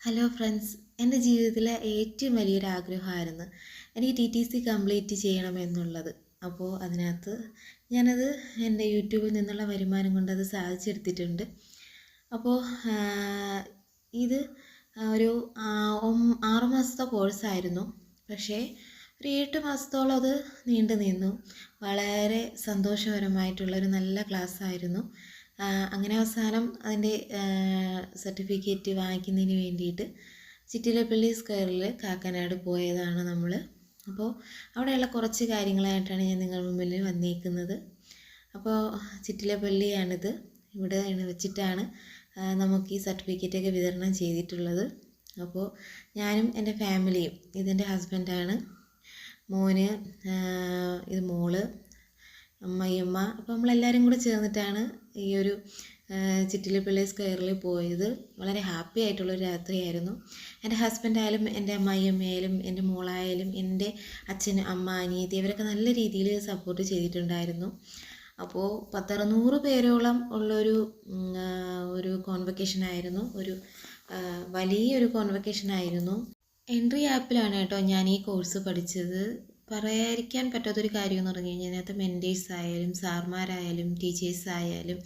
Hello friends എന്റെ ജീവിതത്തിലെ ഏറ്റവും വലിയൊരു ആഗ്രഹമായിരുന്നു എനിക്ക് ടി ടി സി കംപ്ലീറ്റ് ചെയ്യണമെന്നുള്ളത്. അപ്പോൾ അതിനകത്ത് ഞാനത് എന്റെ യൂട്യൂബിൽ നിന്നുള്ള വരുമാനം കൊണ്ട് അത് സാധിച്ചെടുത്തിട്ടുണ്ട്. അപ്പോൾ ഇത് ഒരു ആറു മാസത്തെ കോഴ്സായിരുന്നു പക്ഷേ ഒരു എട്ട് മാസത്തോളം അത് നീണ്ടു നിന്നു വളരെ സന്തോഷകരമായിട്ടുള്ളൊരു നല്ല ക്ലാസ്സായിരുന്നു അങ്ങനെ അവസാനം അതിന്റെ സർട്ടിഫിക്കറ്റ് വാങ്ങിക്കുന്നതിന് വേണ്ടിയിട്ട് ചിറ്റിലപ്പള്ളി സ്ക്വയറിൽ കാക്കനാട് പോയതാണ് നമ്മൾ അപ്പോൾ അവിടെയുള്ള കുറച്ച് കാര്യങ്ങളായിട്ടാണ് ഞാൻ നിങ്ങളുടെ മുമ്പിൽ വന്നേക്കുന്നത്. അപ്പോൾ ചിറ്റിലപ്പള്ളിയാണിത്. ഇവിടെ വെച്ചിട്ടാണ് നമുക്ക് ഈ സർട്ടിഫിക്കറ്റൊക്കെ വിതരണം ചെയ്തിട്ടുള്ളത്. അപ്പോൾ ഞാനും എന്റെ ഫാമിലിയും ഇതെന്റെ ഹസ്ബൻഡാണ് മോന് ഇത് മോൾ അമ്മയമ്മ അപ്പോൾ നമ്മളെല്ലാവരും കൂടെ ചേർന്നിട്ടാണ് ഈ ഒരു ചിറ്റിലപ്പള്ളി സ്ക്വയറിൽ പോയത്. വളരെ ഹാപ്പി ആയിട്ടുള്ളൊരു രാത്രിയായിരുന്നു. എന്റെ ഹസ്ബൻഡായാലും എന്റെ അമ്മായിയമ്മയായാലും എന്റെ മോളായാലും എന്റെ അച്ഛൻ അമ്മ അനിയത്തി ഇവരൊക്കെ നല്ല രീതിയിൽ സപ്പോർട്ട് ചെയ്തിട്ടുണ്ടായിരുന്നു. അപ്പോൾ പത്തറുന്നൂറ് പേരോളം ഉള്ളൊരു ഒരു കോൺവെക്കേഷൻ ആയിരുന്നു. ഒരു വലിയൊരു കോൺവെക്കേഷൻ ആയിരുന്നു. എൻട്രി ആപ്പിലാണ് കേട്ടോ ഞാൻ ഈ കോഴ്സ് പഠിച്ചത്. പറയാതിരിക്കാൻ പറ്റാത്തൊരു കാര്യം എന്ന് പറഞ്ഞു കഴിഞ്ഞാൽ അതിനകത്ത് മെന്റേഴ്സ് ആയാലും സാർമാരായാലും ടീച്ചേഴ്സ് ആയാലും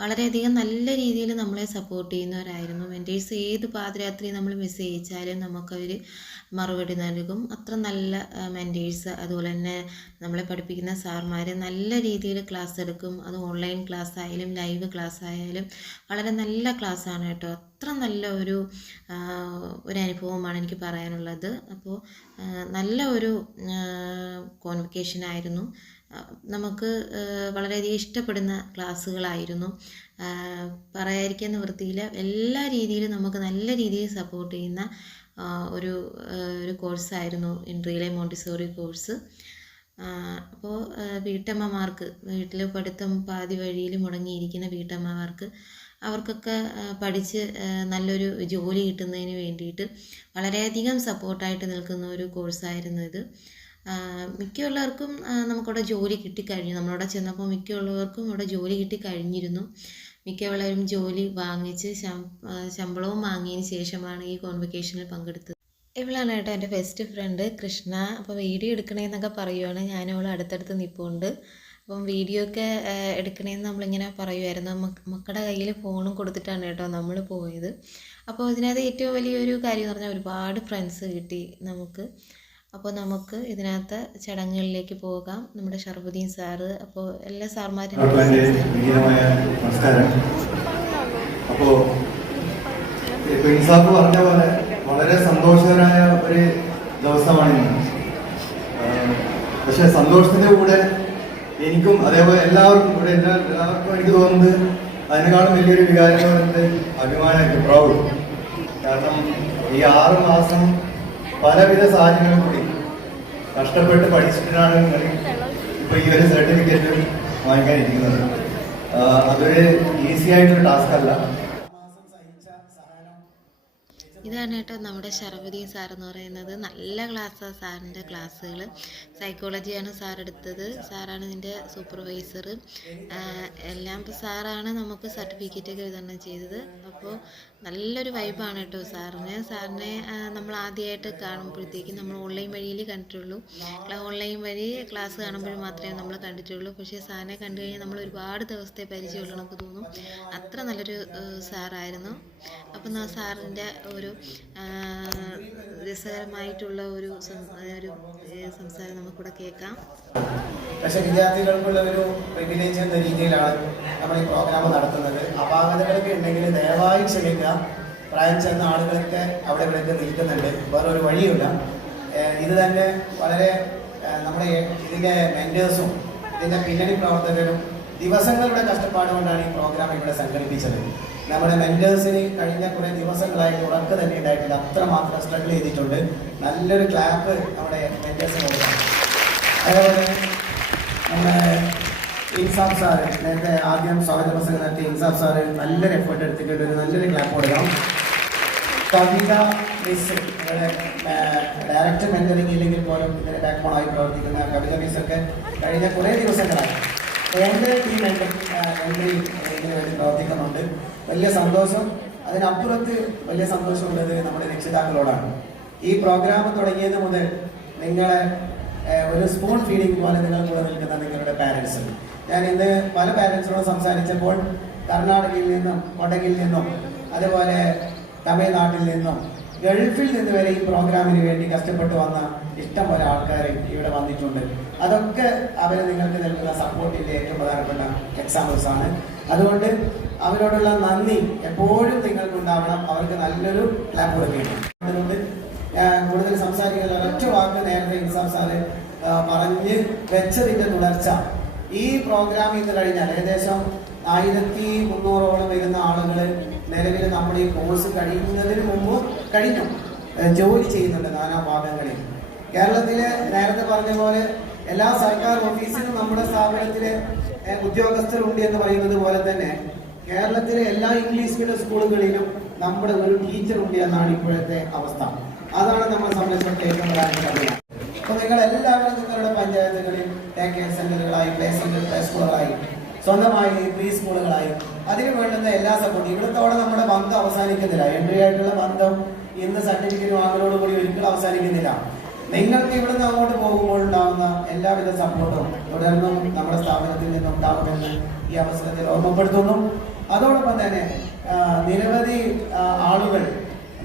വളരെയധികം നല്ല രീതിയിൽ നമ്മളെ സപ്പോർട്ട് ചെയ്യുന്നവരായിരുന്നു. മെന്റേഴ്സ് ഏത് പാതിരാത്രി നമ്മൾ മെസ്സേജ് അയച്ചാലും നമുക്കവർ മറുപടി നൽകും. അത്ര നല്ല മെന്റേഴ്സ് അതുപോലെ തന്നെ നമ്മളെ പഠിപ്പിക്കുന്ന സാർമാർ നല്ല രീതിയിൽ ക്ലാസ് എടുക്കും. അത് ഓൺലൈൻ ക്ലാസ് ആയാലും ലൈവ് ക്ലാസ് ആയാലും വളരെ നല്ല ക്ലാസ്സാണ് കേട്ടോ. അത്ര നല്ല ഒരു ഒരു അനുഭവമാണ് എനിക്ക് പറയാനുള്ളത്. അപ്പോൾ നല്ല ഒരു കോൺവിക്കേഷൻ ആയിരുന്നു. നമുക്ക് വളരെയധികം ഇഷ്ടപ്പെടുന്ന ക്ലാസ്സുകളായിരുന്നു. പറയാതിരിക്കാൻ നിവൃത്തിയില്ല. എല്ലാ രീതിയിലും നമുക്ക് നല്ല രീതിയിൽ സപ്പോർട്ട് ചെയ്യുന്ന ഒരു ഒരു കോഴ്സായിരുന്നു ഇൻട്രിയിലെ മോണ്ടിസോറി കോഴ്സ്. അപ്പോൾ വീട്ടമ്മമാർക്ക് വീട്ടിൽ പഠിത്തം പാതി വഴിയിൽ മുടങ്ങിയിരിക്കുന്ന വീട്ടമ്മമാർക്ക് അവർക്കൊക്കെ പഠിച്ച് നല്ലൊരു ജോലി കിട്ടുന്നതിന് വേണ്ടിയിട്ട് വളരെയധികം സപ്പോർട്ടായിട്ട് നിൽക്കുന്ന ഒരു കോഴ്സായിരുന്നു ഇത്. മിക്കുള്ളവർക്കും നമുക്കവിടെ ജോലി കിട്ടിക്കഴിഞ്ഞു. നമ്മളവിടെ ചെന്നപ്പോൾ മിക്കുള്ളവർക്കും അവിടെ ജോലി കിട്ടിക്കഴിഞ്ഞിരുന്നു. മിക്കവളരും ജോലി വാങ്ങിച്ച് ശമ്പളവും വാങ്ങിയതിന് ശേഷമാണ് ഈ കോൺവെക്കേഷനിൽ പങ്കെടുത്തത്. ഇവളാണ് കേട്ടോ എന്റെ ബെസ്റ്റ് ഫ്രണ്ട് കൃഷ്ണ. അപ്പോൾ വീഡിയോ എടുക്കണേന്നൊക്കെ പറയുവാണ്. ഞാനവൾ അടുത്തടുത്ത് നിൽപ്പുണ്ട് അപ്പം വീഡിയോ ഒക്കെ എടുക്കണേന്ന് നമ്മളിങ്ങനെ പറയുമായിരുന്നു മക്കളുടെ കയ്യിൽ ഫോണും കൊടുത്തിട്ടാണ് കേട്ടോ നമ്മൾ പോയത്. അപ്പോൾ ഇതിനകത്ത് ഏറ്റവും വലിയൊരു കാര്യം എന്ന് പറഞ്ഞാൽ ഒരുപാട് ഫ്രണ്ട്സ് കിട്ടി നമുക്ക്. അപ്പോൾ നമുക്ക് ഇതിനകത്ത് ചടങ്ങുകളിലേക്ക് പോകാം. നമ്മുടെ ഷർബുദ്ദീൻ സാറ് അപ്പോൾ എല്ലാ സാർമാരും അപ്പോൾ ഇൻസാഫ് പറഞ്ഞ പോലെ വളരെ സന്തോഷകരമായ ഒരു ദിവസമാണ് പക്ഷെ സന്തോഷത്തിന്റെ കൂടെ എനിക്കും അതേപോലെ എല്ലാവർക്കും ഇവിടെ എല്ലാ എല്ലാവർക്കും എനിക്ക് തോന്നുന്നത് അതിനേക്കാളും വലിയൊരു വികാരം എന്ന് പറയുന്നത് അഭിമാനമായിട്ട് പ്രൗഡ്. കാരണം ഈ ആറ് മാസം പലവിധ സാഹചര്യങ്ങളും കൂടി കഷ്ടപ്പെട്ട് പഠിച്ചിട്ടാണ് ഇപ്പൊ ഈ ഒരു സർട്ടിഫിക്കറ്റ് വാങ്ങിക്കാനിരിക്കുന്നത് അതൊരു ഈസി ആയിട്ടൊരു ടാസ്ക് അല്ല. ഇതാണ് കേട്ടോ നമ്മുടെ ശരവതി സാർ എന്ന് പറയുന്നത്. നല്ല ക്ലാസ്സാണ് സാറിന്റെ ക്ലാസ്സുകൾ സൈക്കോളജിയാണ് സാർ എടുത്തത്. സാറാണ് ഇതിന്റെ സൂപ്പർവൈസർ എല്ലാം ഇപ്പോൾ സാറാണ് നമുക്ക് സർട്ടിഫിക്കറ്റൊക്കെ വിതരണം ചെയ്തത്. അപ്പോൾ നല്ലൊരു വൈബാണ് കേട്ടോ സാറിന്. സാറിനെ നമ്മൾ ആദ്യമായിട്ട് കാണുമ്പോഴത്തേക്കും നമ്മൾ ഓൺലൈൻ വഴിയിൽ കണ്ടിട്ടുള്ളൂ. ഓൺലൈൻ വഴി ക്ലാസ് കാണുമ്പോൾ മാത്രമേ നമ്മൾ കണ്ടിട്ടുള്ളൂ. പക്ഷേ സാറിനെ കണ്ടു കഴിഞ്ഞാൽ നമ്മൾ ഒരുപാട് ദിവസത്തെ പരിചയമുള്ള നമുക്ക് തോന്നും. അത്ര നല്ലൊരു സാറായിരുന്നു. അപ്പം ആ സാറിന്റെ ഒരു രസകരമായിട്ടുള്ള ഒരു ഒരു സംസാരം നമുക്കിവിടെ കേൾക്കാം. പക്ഷെ വിദ്യാർത്ഥികൾക്കുള്ള ഒരു പ്രിവിലേജ് എന്ന രീതിയിലാണ് നമ്മൾ ഈ പ്രോഗ്രാം നടത്തുന്നത്. അപാകതകളൊക്കെ ഉണ്ടെങ്കിൽ ദയവായി ക്ഷമിക്കുക. പ്രായം ചെന്ന ആളുകളൊക്കെ അവിടെ ഇവിടെയൊക്കെ നിൽക്കുന്നുണ്ട്. വേറൊരു വഴിയില്ല ഇത് തന്നെ വളരെ നമ്മുടെ ഇതിന്റെ മെന്റേഴ്സും ഇതിന്റെ പിന്നണി പ്രവർത്തകരും ദിവസങ്ങളുടെ കഷ്ടപ്പാട് കൊണ്ടാണ് ഈ പ്രോഗ്രാം ഇവിടെ സംഘടിപ്പിച്ചത്. നമ്മുടെ മെന്റേഴ്സിന് കഴിഞ്ഞ കുറേ ദിവസങ്ങളായിട്ട് ഉറക്കം തന്നെ ഉണ്ടായിട്ടില്ല അത്രമാത്രം സ്ട്രഗിൾ ചെയ്തിട്ടുണ്ട്. നല്ലൊരു ക്ലാപ്പ് നമ്മുടെ മെന്റേഴ്സിന് കൊടുക്കാം ഇൻസാഫ് സാറ് നേരത്തെ ആദ്യം സ്വാഗത പ്രസംഗം നടത്തിയ ഇൻസാഫ് സാറ് നല്ലൊരു എഫേർട്ട് എടുത്തിട്ടുണ്ട്. ഒരു നല്ലൊരു ക്ലാപ്പ് കൊടുക്കാം. കവിത മിസ് ഡയറക്റ്റ് മെന്ററിംഗ് ഇല്ലെങ്കിൽ പോലും ഇതിന് ബാക്ക്ബോണായി പ്രവർത്തിക്കുന്ന കവിത മിസ് ഒക്കെ കഴിഞ്ഞ കുറേ ദിവസങ്ങളായി. എന്റെ ടീം എൻട്രി ഇതിനു വേണ്ടി പ്രവർത്തിക്കുന്നുണ്ട്. വലിയ സന്തോഷം. അതിനപ്പുറത്ത് വലിയ സന്തോഷമുള്ളത് നമ്മുടെ രക്ഷിതാക്കളോടാണ്. ഈ പ്രോഗ്രാം തുടങ്ങിയത് മുതൽ നിങ്ങളെ ഒരു സ്പൂൺ ഫീഡിംഗ് പോലെ നിങ്ങൾ കൂടെ നിൽക്കുന്ന നിങ്ങളുടെ പാരൻസ് ഞാൻ ഇന്ന് പല പാരൻസിനോട് സംസാരിച്ചപ്പോൾ കർണാടകയിൽ നിന്നും കൊടകിൽ നിന്നും അതുപോലെ തമിഴ്നാട്ടിൽ നിന്നും ഗൾഫിൽ നിന്ന് വരെ ഈ പ്രോഗ്രാമിന് വേണ്ടി കഷ്ടപ്പെട്ട് വന്ന ഇഷ്ടം പോലെ ആൾക്കാർ ഇവിടെ വന്നിട്ടുണ്ട്. അതൊക്കെ അവർ നിങ്ങൾക്ക് നൽകുന്ന സപ്പോർട്ടിന്റെ ഏറ്റവും പ്രധാനപ്പെട്ട എക്സാമ്പിൾസ് ആണ്. അതുകൊണ്ട് അവരോടുള്ള നന്ദി എപ്പോഴും നിങ്ങൾക്കുണ്ടാവണം. അവർക്ക് നല്ലൊരു ക്ലാപ്പ് കൊടുക്കണം അതുകൊണ്ട് ഞാൻ കൂടുതൽ സംസാരിക്കുന്ന ഒരൊറ്റ വാക്ക് നേരത്തെ ഇൻസാം സാറ് പറഞ്ഞ് വെച്ചതിന്റെ തുടർച്ച. ഈ പ്രോഗ്രാം ഇന്ന് കഴിഞ്ഞാൽ ഏകദേശം ആയിരത്തി മുന്നൂറോളം വരുന്ന ആളുകൾ നിലവിൽ നമ്മുടെ ഈ കോഴ്സ് കഴിയുന്നതിന് മുമ്പ് കഴിഞ്ഞു ജോലി ചെയ്യുന്നുണ്ട് നാനാ ഭാഗങ്ങളിൽ. കേരളത്തിലെ നേരത്തെ പറഞ്ഞ പോലെ എല്ലാ സർക്കാർ ഓഫീസിലും നമ്മുടെ സ്ഥാപനത്തിലെ ഉദ്യോഗസ്ഥരുണ്ട് എന്ന് പറയുന്നത് പോലെ തന്നെ കേരളത്തിലെ എല്ലാ ഇംഗ്ലീഷ് മീഡിയം സ്കൂളുകളിലും നമ്മുടെ ഒരു ടീച്ചർ ഉണ്ട് എന്നാണ് ഇപ്പോഴത്തെ അവസ്ഥ. അതാണ് നമ്മൾ സംബന്ധിച്ചിടത്തോളം ഏറ്റവും പ്രധാനപ്പെട്ട അപ്പൊ നിങ്ങൾ എല്ലാവരും നിങ്ങളുടെ പഞ്ചായത്തുകളിൽ സെന്ററുകളായി പ്ലേ സെന്റർ പ്ലേ സ്കൂളുകളായി സ്വന്തമായി പ്രീ സ്കൂളുകളായി അതിന് വേണ്ടുന്ന എല്ലാ സപ്പോർട്ടും ഇവിടത്തോടെ നമ്മുടെ ബന്ധം അവസാനിക്കുന്നില്ല. എൻട്രി ആയിട്ടുള്ള ബന്ധം ഇന്ന് സർട്ടിഫിക്കറ്റ് വാങ്ങലോടുകൂടി ഒരിക്കലും അവസാനിക്കുന്നില്ല. നിങ്ങൾക്ക് ഇവിടുന്ന് അങ്ങോട്ട് പോകുമ്പോൾ ഉണ്ടാകുന്ന എല്ലാവിധ സപ്പോർട്ടും തുടർന്നും നമ്മുടെ സ്ഥാപനത്തിൽ നിന്നും ഉണ്ടാകുമെന്ന് ഈ അവസരത്തിൽ ഓർമ്മപ്പെടുത്തുന്നു. അതോടൊപ്പം തന്നെ നിരവധി ആളുകൾ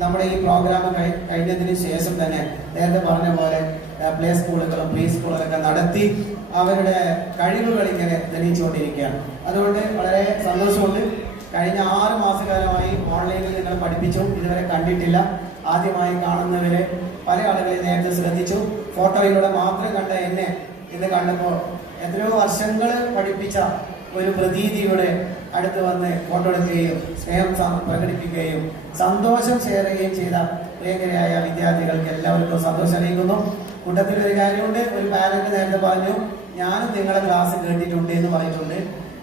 നമ്മുടെ ഈ പ്രോഗ്രാം കഴിഞ്ഞതിന് ശേഷം തന്നെ നേരത്തെ പറഞ്ഞ പോലെ പ്ലേ സ്കൂളുകളും പ്രീ സ്കൂളുകളൊക്കെ നടത്തി അവരുടെ കഴിവുകൾ ഇങ്ങനെ തെളിയിച്ചുകൊണ്ടിരിക്കുകയാണ്. അതുകൊണ്ട് വളരെ സന്തോഷമുണ്ട്. കഴിഞ്ഞ ആറ് മാസക്കാലമായി ഓൺലൈനിൽ നിങ്ങൾ പഠിപ്പിച്ചു. ഇതുവരെ കണ്ടിട്ടില്ല. ആദ്യമായി കാണുന്നവരെ പല ആളുകളെ നേരത്തെ ശ്രദ്ധിച്ചു. ഫോട്ടോയിലൂടെ മാത്രം കണ്ട എന്നെ ഇത് കണ്ടപ്പോൾ എത്രയോ വർഷങ്ങൾ പഠിപ്പിച്ച ഒരു പ്രതീതിയുടെ അടുത്ത് വന്ന് ഫോട്ടോ എടുക്കുകയും സ്നേഹം പ്രകടിപ്പിക്കുകയും സന്തോഷം ഷെയർ ചെയ്യുകയും ചെയ്ത പ്രിയങ്കരായ വിദ്യാർത്ഥികൾക്ക് എല്ലാവർക്കും സന്തോഷം അറിയിക്കുന്നു കൂട്ടത്തിൽ ഒരു കാര്യമുണ്ട്. ഒരു പാരന്റ് നേരത്തെ പറഞ്ഞു ഞാനും നിങ്ങളെ ക്ലാസ് കേട്ടിട്ടുണ്ട് എന്ന് പറഞ്ഞിട്ടുണ്ട്.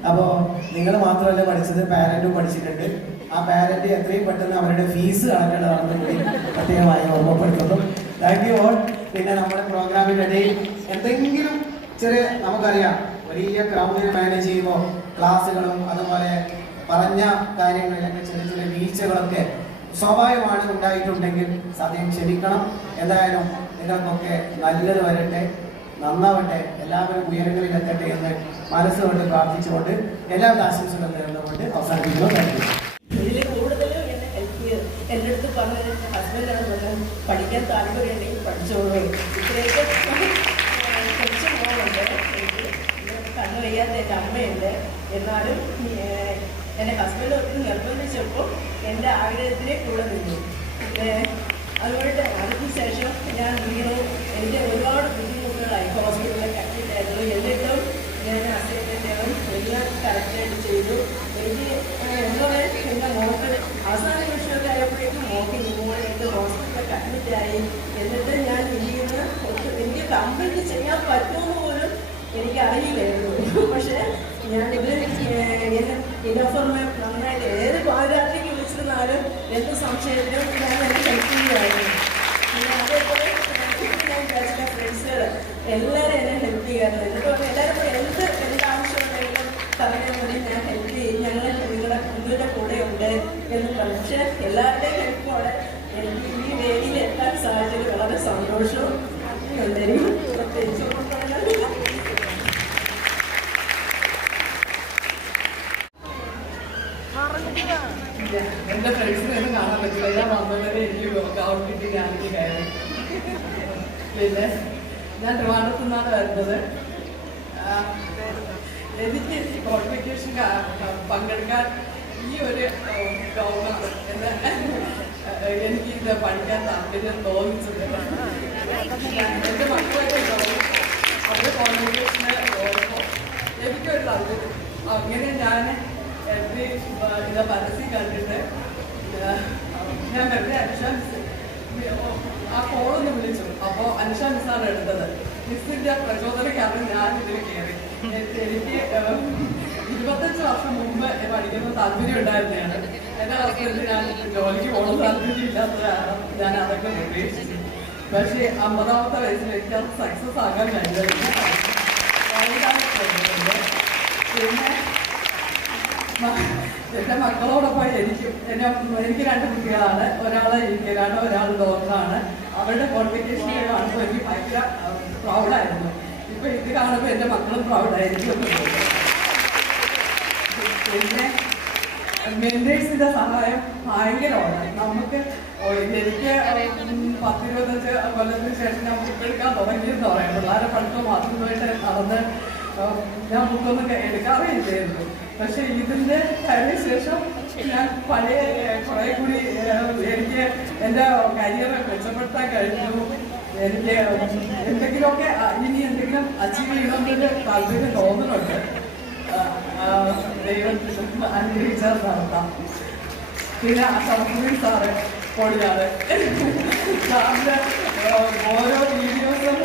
അപ്പോൾ നിങ്ങൾ മാത്രമല്ല പഠിച്ചത് പാരന്റും പഠിച്ചിട്ടുണ്ട്. ആ പാരന്റ് എത്രയും പെട്ടെന്ന് അവരുടെ ഫീസ് അടക്കേണ്ടതാണെന്ന് കൂടി പ്രത്യേകമായി ഓർമ്മപ്പെടുത്തുന്നു. താങ്ക് യു ഓൾ പിന്നെ നമ്മുടെ പ്രോഗ്രാമിന്റെ ഇടയിൽ എന്തെങ്കിലും ചെറിയ നമുക്കറിയാം വലിയ ക്രൗഡിനെ മാനേജ് ചെയ്യുമ്പോൾ ക്ലാസ്സുകളും അതുപോലെ പറഞ്ഞ കാര്യങ്ങൾ അല്ലെങ്കിൽ ചെറിയ ചെറിയ വീഴ്ചകളൊക്കെ സ്വാഭാവികമാണ് ഉണ്ടായിട്ടുണ്ടെങ്കിൽ സദ്യം ക്ഷമിക്കണം. എന്തായാലും നിങ്ങൾക്കൊക്കെ നല്ലത് വരട്ടെ നന്നാവട്ടെ എല്ലാവരും ഉയരങ്ങളിൽ എത്തട്ടെ എന്ന് മനസ്സുകൊണ്ട് പ്രാർത്ഥിച്ചുകൊണ്ട് എല്ലാ ആശംസകളും നേർന്നുകൊണ്ട് അവസാനിപ്പിക്കുന്നു. ഇതിൽ അടുത്ത് പഠിക്കാൻ അമ്മയുണ്ട്. എന്നാലും എന്റെ ഹസ്ബൻഡ് ഒത്തിരി നിർബന്ധിച്ചപ്പോൾ എന്റെ ആഗ്രഹത്തിനെ കൂടെ നിന്നു. അതുകൊണ്ട് അതിന് ശേഷം ഞാൻ വീണു എന്റെ ഒരുപാട് ബുദ്ധിമുട്ടുകളായി ഹോസ്പിറ്റലിൽ കട്ടിട്ടായിരുന്നു. എന്നിട്ടും ഞാൻ അസൈൻമെന്റുകളും എല്ലാം കറക്റ്റായിട്ട് ചെയ്തു. എനിക്ക് എന്താ പറയുക എന്റെ മോക്ക് അവസാന നിമിഷമൊക്കെ ആയപ്പോഴേക്കും മോക്ക് ഇങ്ങോട്ട് ഹോസ്പിറ്റലിൽ കട്ടിട്ടായി എന്നിട്ട് ഞാൻ ഇരിക്കുന്ന എനിക്ക് കംപ്ലീറ്റ് ചെയ്യാൻ പറ്റുമെന്ന് പോലും എനിക്ക് അറിയില്ലായിരുന്നു. പക്ഷേ ഞാൻ എന്നെ ഇനഫോർമെ നന്നായിട്ട് ഏത് പാതിരാത്രിക്ക് വിളിച്ചിരുന്നാലും എന്ത് സംശയത്തിലും ഞാൻ എന്നെ ഹെൽപ്പ് ചെയ്യുമായിരുന്നു പിന്നെ അതേപോലെ ഞാൻ വിചാരിച്ച ഫ്രണ്ട്സുകൾ എല്ലാവരും എന്നെ ഹെൽപ്പ് ചെയ്യാറുണ്ട് എന്നിട്ട് പറഞ്ഞു എല്ലാവരും കൂടെ എന്ത് എന്ത് ആവശ്യമുണ്ടെങ്കിലും പറഞ്ഞാൽ മതി ഞാൻ ഹെൽപ്പ് ചെയ്യും ഞങ്ങൾ നിങ്ങളുടെ നിങ്ങളുടെ കൂടെ ഉണ്ട് എന്ന് പറഞ്ഞു പക്ഷേ എല്ലാവരുടെയും ഹെൽപ്പോടെ എനിക്ക് ഈ വേദിയിൽ എത്താൻ സാധിച്ചത് വളരെ സന്തോഷവും ഉണ്ട് എനിക്ക് പ്രത്യേകിച്ച് ഒന്നും പറയാനില്ല എന്റെ ഫ്രണ്ട്സിനെ ഒന്നും കാണാൻ പറ്റില്ല ഞാൻ വന്നവരെ എനിക്ക് വർക്കൗട്ട് കിട്ടി ഞാനിത് കയറി പിന്നെ ഞാൻ ട്രിവാൻഡ്രത്തു നിന്നാണ് വരുന്നത്. എനിക്ക് എനിക്ക് കോൺവെക്കേഷൻ പങ്കെടുക്കാൻ ഈ ഒരു എന്നെ എനിക്ക് ഇത് പഠിക്കാൻ താല്പര്യം തോന്നിച്ചത് എന്റെ മക്കളൊക്കെ കോൺവെക്കേഷന് എനിക്കൊരു താല്പര്യം. അങ്ങനെ ഞാൻ എന്റെ ഇത് പരസ്യം കണ്ടിട്ട് ഞാൻ വെറുതെ അനുഷ ആ കോളൊന്ന് വിളിച്ചു. അപ്പോൾ അനുഷ മിസ്സാണ് എടുത്തത്. മിസ്സിന്റെ പ്രചോദനം കാരണം ഞാൻ ഇതിൽ കയറി എനിക്ക് ഇരുപത്തഞ്ച് വർഷം മുമ്പ് പഠിക്കുന്ന താല്പര്യം ഉണ്ടായിരുന്നതാണ്. എന്റെ ഹസ്ബൻഡ് ഞാൻ ജോലിക്ക് പോകുന്ന താല്പര്യം ഇല്ലാത്തതാണ്. ഞാൻ അതൊക്കെ ഉപേക്ഷിച്ചു. പക്ഷേ അമ്പതാമത്തെ വയസ്സിൽ എനിക്ക് അത് സക്സസ് ആകാൻ കഴിഞ്ഞില്ല. വൈകാതെ പിന്നെ എന്റെ മക്കളോടൊപ്പം എനിക്കും എന്നെ എനിക്ക് രണ്ട് കുട്ടികളാണ്. ഒരാൾ ഇന്ത്യയിലാണ് ഒരാൾ ഡോക്ടറാണ്. അവരുടെ ക്വാളിഫിക്കേഷൻ കാണുമ്പോൾ എനിക്ക് ഭയങ്കര പ്രൗഡായിരുന്നു ഇപ്പൊ ഇത് കാണുമ്പോൾ എന്റെ മക്കളും പ്രൗഡായിരിക്കും പിന്നെ മെന്റേഴ്സിന്റെ സഹായം ഭയങ്കരമാണ്. നമുക്ക് എനിക്ക് പത്തിരുപത്തഞ്ച് കൊല്ലത്തിന് ശേഷം ഞാൻ ബുക്ക് എടുക്കാൻ തുടങ്ങിയെന്ന് പറയാം. പിള്ളേരെ പഠിത്തം മാത്രമായിട്ട് നടന്ന് ഞാൻ ബുക്കൊന്നും എടുക്കാറേ ഇല്ലായിരുന്നു. പക്ഷെ ഇതിന്റെ കഴിഞ്ഞ ശേഷം ഞാൻ പഴയ കുറെ കൂടി എനിക്ക് എന്റെ കരിയർ മെച്ചപ്പെടുത്താൻ കഴിഞ്ഞു. എനിക്ക് എന്തെങ്കിലുമൊക്കെ ഇനി എന്തെങ്കിലും അച്ചീവ് ചെയ്യണമെന്നൊരു താല്പര്യം തോന്നുന്നുണ്ട്. ദൈവത്തിന് അനുഗ്രഹിച്ചാൽ നടത്താം. പിന്നെ ശവകുമാരി സാറ് പൊളിയാണ് സാറിന്റെ ഓരോ വീഡിയോസും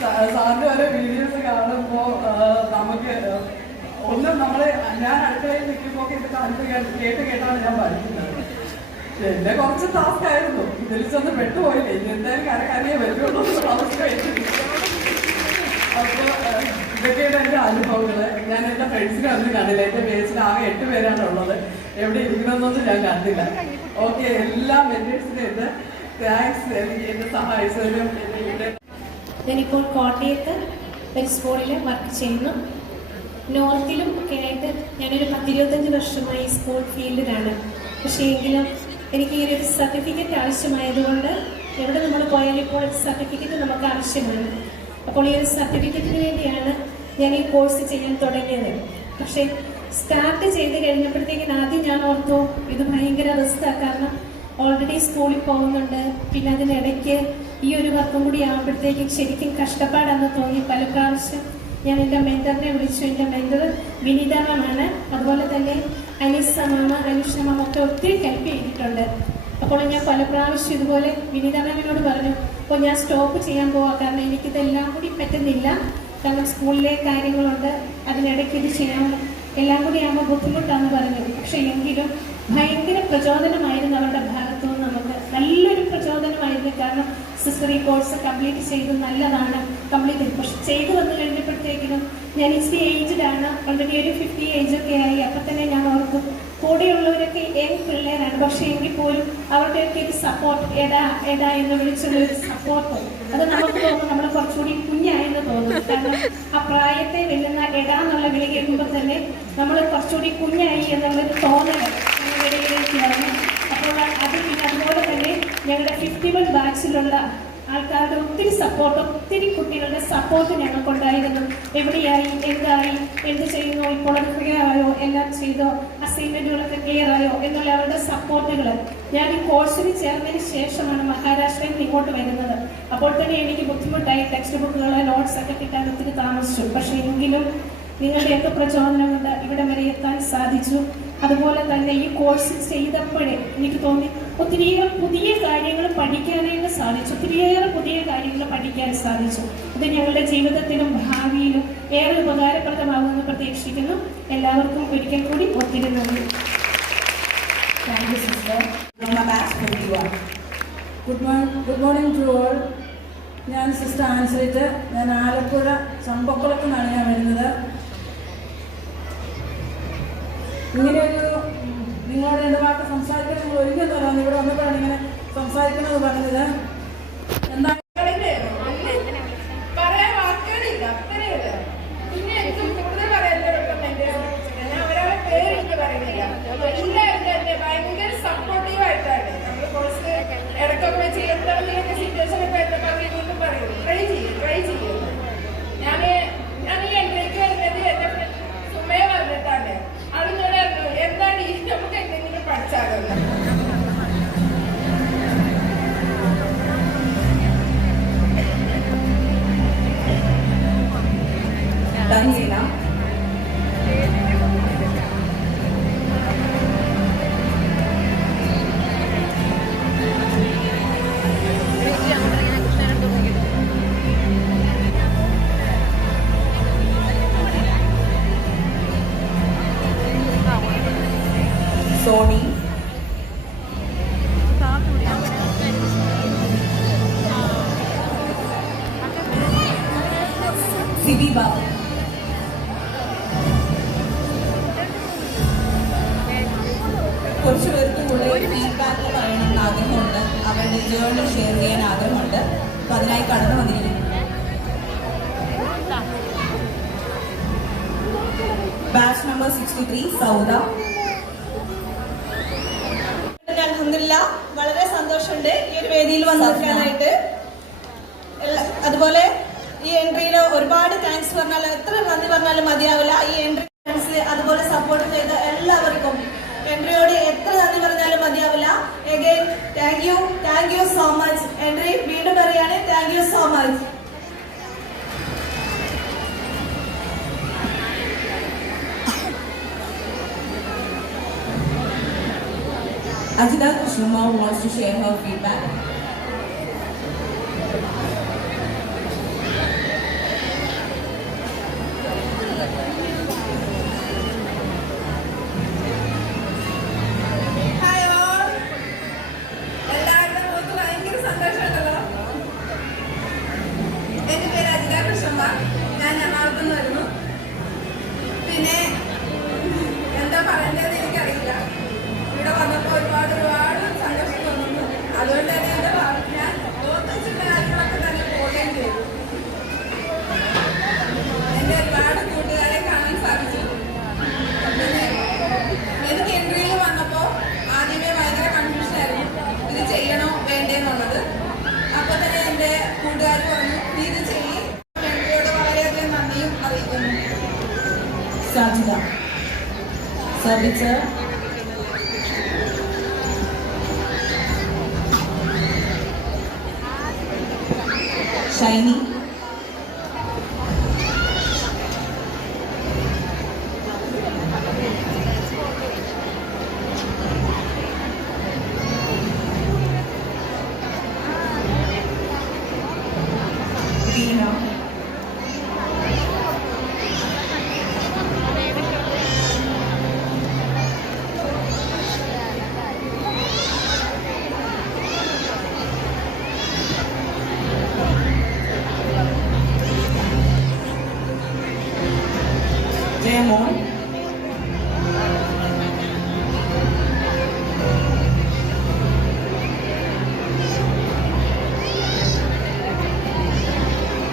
സാറിന്റെ ഓരോ വീഡിയോസ് കാണുമ്പോൾ നമുക്ക് ഒന്നും നമ്മൾ ഞാൻ അടുക്കളയിൽ നിൽക്കുമ്പോൾ ഇത് കേട്ട് കേട്ട് കേട്ടാണ് ഞാൻ പഠിക്കുന്നത്. എന്റെ കുറച്ച് ടാസ്ക് ആയിരുന്നു. ഇതിൽ ചെന്ന് പെട്ടുപോയില്ലേ? ഇനി എന്തായാലും കരക്കാരിയെ വരുള്ളൂ അവസ്ഥ അപ്പോൾ ഇതൊക്കെയാണ് എന്റെ അനുഭവങ്ങൾ ഞാൻ എന്റെ ഫ്രണ്ട്സിനെ ഒന്നും കണ്ടില്ല. എന്റെ ബേസിൽ ആകെ എട്ട് പേരാണ് ഉള്ളത്. എവിടെ ഇരിക്കണമെന്നൊന്നും ഞാൻ കണ്ടില്ല. ഓക്കെ എല്ലാ മെന്റേഴ്സിനും എന്റെ താങ്ക്സ് എനിക്ക് എന്നെ സഹായിച്ചതിനും ഇവിടെ ഞാനിപ്പോൾ കോട്ടയത്ത് ഒരു സ്കൂളിൽ വർക്ക് ചെയ്യുന്നു. നോർത്തിലും ഒക്കെ ആയിട്ട് ഞാനൊരു പത്തിരുപത്തഞ്ച് വർഷമായി സ്കൂൾ ഫീൽഡിലാണ്. പക്ഷേ എങ്കിലും എനിക്ക് ഈ ഒരു സർട്ടിഫിക്കറ്റ് ആവശ്യമായതുകൊണ്ട് എവിടെ നമ്മൾ പോയാലും ഇപ്പോൾ സർട്ടിഫിക്കറ്റ് നമുക്ക് ആവശ്യമാണ്. അപ്പോൾ ഈ ഒരു സർട്ടിഫിക്കറ്റിന് വേണ്ടിയാണ് ഞാൻ ഈ കോഴ്സ് ചെയ്യാൻ തുടങ്ങിയത്. പക്ഷേ സ്റ്റാർട്ട് ചെയ്ത് കഴിഞ്ഞപ്പോഴത്തേക്കിന് ആദ്യം ഞാൻ ഓർത്തു ഇത് ഭയങ്കര റിസ്ക്കാണ് കാരണം ഓൾറെഡി സ്കൂളിൽ പോകുന്നുണ്ട്. പിന്നെ അതിനിടയ്ക്ക് ഈ ഒരു വർക്കും കൂടി ആകുമ്പോഴത്തേക്കും ശരിക്കും കഷ്ടപ്പാടാണെന്ന് തോന്നി. പല പ്രാവശ്യം ഞാൻ എന്റെ മെന്ററിനെ വിളിച്ചു എന്റെ വിനീത മാമാണ് അതുപോലെ തന്നെ അനീസ മാമ അനുഷ മാമ ഒക്കെ ഒത്തിരി ഹെൽപ്പ് ചെയ്തിട്ടുണ്ട്. അപ്പോൾ ഞാൻ പല പ്രാവശ്യം ഇതുപോലെ വിനീത മാമിനോട് പറഞ്ഞു അപ്പോൾ ഞാൻ സ്റ്റോപ്പ് ചെയ്യാൻ പോവാം. കാരണം എനിക്കിതെല്ലാം കൂടി പറ്റുന്നില്ല. കാരണം സ്കൂളിലെ കാര്യങ്ങളുണ്ട്. അതിനിടയ്ക്ക് ഇത് ചെയ്യാൻ എല്ലാം കൂടി ആകുമ്പോൾ ബുദ്ധിമുട്ടാണെന്ന് പറഞ്ഞു. പക്ഷേ എങ്കിലും ഭയങ്കര പ്രചോദനമായിരുന്നു അവരുടെ നമുക്ക് നല്ലൊരു പ്രചോദനമായിരുന്നു. കാരണം സിസ്റ്റർ ഈ കോഴ്സ് കംപ്ലീറ്റ് ചെയ്ത് നല്ലതാണ്. കംപ്ലീറ്റ് ചെയ്തു. പക്ഷെ ചെയ്തു വന്നു കഴിഞ്ഞപ്പോഴത്തേക്കിനും ഞാൻ ഇച്ചിരി ഏജ്ഡ് ആണ്. ഓൾറെഡി ഒരു ഫിഫ്റ്റി ഏജ് ഒക്കെ ആയി. അപ്പം തന്നെ ഞാൻ ഓർക്കും കൂടെയുള്ളവരൊക്കെ യങ് പിള്ളേരാണ്? പക്ഷേ എങ്കിൽ പോലും അവരുടെയൊക്കെ ഒരു സപ്പോർട്ട് എടാ എടാ എന്ന് വിളിച്ചുള്ള ഒരു സപ്പോർട്ട് അത് നമുക്ക് തോന്നും നമ്മൾ കുറച്ചുകൂടി കുഞ്ഞായെന്ന് തോന്നും. കാരണം ആ പ്രായത്തെ വെല്ലുന്ന എടാ എന്നുള്ള വിളി കേൾക്കുമ്പോൾ തന്നെ നമ്മൾ കുറച്ചുകൂടി കുഞ്ഞായി എന്നുള്ളൊരു തോന്നൽ അപ്പോൾ അത് പിന്നെ ഞങ്ങളുടെ ഫിഫ്റ്റി വൺ ബാച്ചിലുള്ള ആൾക്കാരുടെ ഒത്തിരി സപ്പോർട്ട് ഒത്തിരി കുട്ടികളുടെ സപ്പോർട്ട് ഞങ്ങൾക്കുണ്ടായിരുന്നു. എവിടെയായി എന്തായി എന്ത് ചെയ്യുന്നു ഇപ്പോൾ ക്ലിയർ എല്ലാം ചെയ്തോ അസൈൻമെന്റുകളൊക്കെ ക്ലിയർ ആയോ എന്നുള്ള അവരുടെ സപ്പോർട്ടുകൾ ഞാൻ ഈ കോഴ്സിന് ചേർന്നതിന് ശേഷമാണ് മഹാരാഷ്ട്രയിൽ ഇങ്ങോട്ട് വരുന്നത്. അപ്പോൾ തന്നെ എനിക്ക് ബുദ്ധിമുട്ടായി ടെക്സ്റ്റ് ബുക്കുകൾ നോട്ട്സ് ഒക്കെ കിട്ടാൻ ഒത്തിരി താമസിച്ചു. പക്ഷേ എങ്കിലും നിങ്ങളുടെയൊക്കെ പ്രചോദനം കൊണ്ട് ഇവിടെ വരെ എത്താൻ സാധിച്ചു. അതുപോലെ തന്നെ ഈ കോഴ്സ് ചെയ്തപ്പോഴേ എനിക്ക് തോന്നി ഒത്തിരിയേറെ പുതിയ കാര്യങ്ങൾ പഠിക്കാനായിട്ട് സാധിച്ചു. ഒത്തിരിയേറെ പുതിയ കാര്യങ്ങൾ പഠിക്കാൻ സാധിച്ചു. ഇത് ഞങ്ങളുടെ ജീവിതത്തിലും ഭാവിയിലും ഏറെ ഉപകാരപ്രദമാകുമെന്ന് പ്രതീക്ഷിക്കുന്നു. എല്ലാവർക്കും ഒരിക്കൽ കൂടി ഒത്തിരി നന്ദി. My batch 21. Good morning, good morning to all. ഞാൻ സിസ്റ്റർ ആൻസറിറ്റ് ഞാൻ ആലപ്പുഴ ചമ്പക്കുളത്ത് നിന്നാണ് ഞാൻ വരുന്നത്. ഇങ്ങനെയൊരു നിങ്ങളോട് രണ്ട് വാക്ക് സംസാരിക്കണം നിങ്ങൾ ഒരുങ്ങി തോന്നാൻ ഇവിടെ വന്നപ്പോഴാണ് ഇങ്ങനെ സംസാരിക്കണമെന്ന് പറഞ്ഞത്. എന്താ ബേബി ബാബു കുറച്ച് പേർക്ക് കൂടുതൽ ഫീഡ്ബാക്ക് പറയണമെന്ന് ആഗ്രഹമുണ്ട്. അവരുടെ ജേർണി ഷെയർ ചെയ്യാൻ ആഗ്രഹമുണ്ട്. അപ്പം അതിനായി കടന്നു വന്നിരിക്കുന്നു. Batch number sixty three Sauda അലഹമില്ല വളരെ സന്തോഷമുണ്ട്. ഈ ഒരു വേദിയിൽ വന്നു നിൽക്കാനായിട്ട് അതുപോലെ ഈ എൻട്രിയിൽ ഒരുപാട് താങ്ക്സ് പറഞ്ഞാലും എത്ര നന്ദി പറഞ്ഞാലും മതിയാവില്ല. ഈ എൻട്രി ഫ്രണ്ട്സ് അതുപോലെ സപ്പോർട്ട് ചെയ്ത എല്ലാവർക്കും എൻട്രിയോട് എത്ര നന്ദി പറഞ്ഞാലും മതിയാവില്ല. Again thank you thank you so much entry വീണ്ടും പറയാണ് thank you so much Ajita Kushuma wants to share her feedback.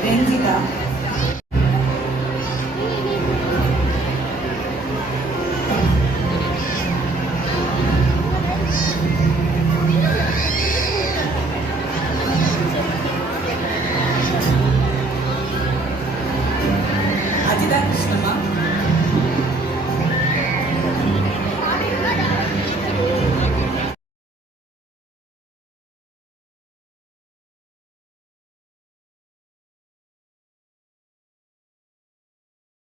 Benzita.